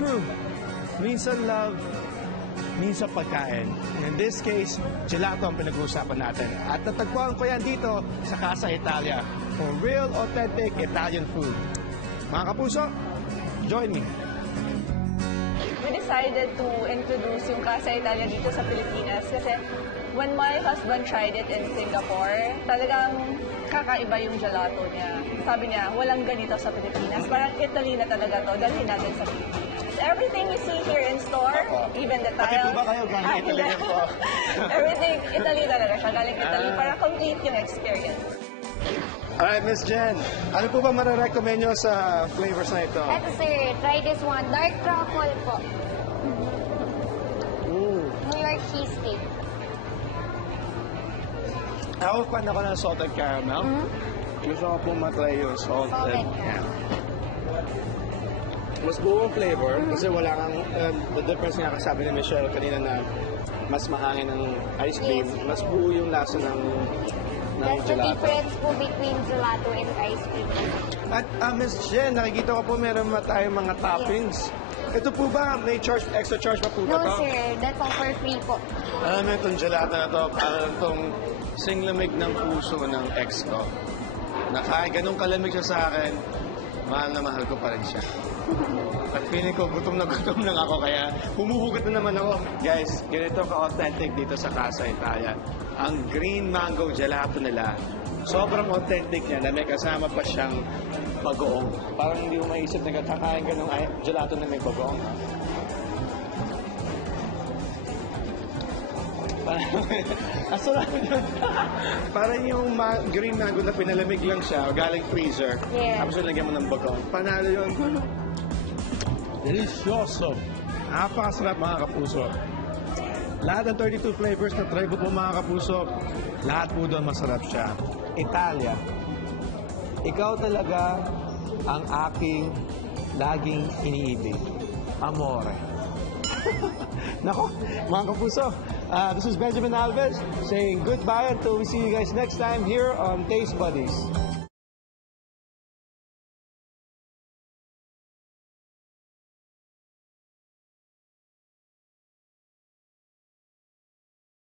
true. Minsan love, minsan pagkain. In this case, gelato ang pinag-uusapan natin. At natagpuan ko yan dito sa Casa Italia for real, authentic Italian food. Mga kapuso, join me. We decided to introduce yung Casa Italia dito sa Pilipinas kasi when my husband tried it in Singapore, talagang kakaiba yung gelato niya. Sabi niya, walang ganito sa Pilipinas. Parang Italy na talaga to. Dalhin natin sa Pilipinas. Everything you see here in store, even the Pati po tiles. ba kayo galing Italy yan po? Everything, Italy talaga siya. Galing Italy. Para complete yung experience. Alright, Miss Jen, ano po ba marirecommend nyo sa flavors na ito? Eto sir, try this one. Dark truffle po. New York cheesesteak. Ako fan ako ng salted caramel. Gusto ko po matry yung salted Salted caramel. Mas buong flavor kasi wala kang, the difference nga kasabi ni Michelle kanina na mas mahangin ng ice cream, Yes. mas buo yung lasa ng That's the gelato. difference po between gelato and ice cream. At Miss Jen, nakikita ko po meron pa tayong mga toppings. Ito po ba, may charge, extra charge pa po ba No to? sir, that's all for free po. Alam mo itong gelato na to, parang itong singlamig ng puso ng ex ko. Na kahit ganun kalamig siya sa akin, mahal na mahal ko pa rin siya. At feeling ko, gutom na ako, kaya humuhugot na naman ako. Guys, ganito ka-authentic dito sa Casa Italia. Ang green mango gelato nila, sobrang authentic niya na may kasama pa siyang bagoong. Parang hindi mo maisip na kakain ka ng gelato na may bagoong. Parang yung green mango na pinalamig lang siya, galing freezer. Yeah. Tapos lagyan mo ng bagoong. Panalo yun. Delicioso. Napakasarap mga kapuso. Lahat ng 32 flavors na try ko po mga kapuso, lahat po doon masarap siya. Italia. Ikaw talaga ang aking laging iniibig. Amore. Nako, mga kapuso, this is Benjamin Alves saying goodbye until we see you guys next time here on Taste Buddies.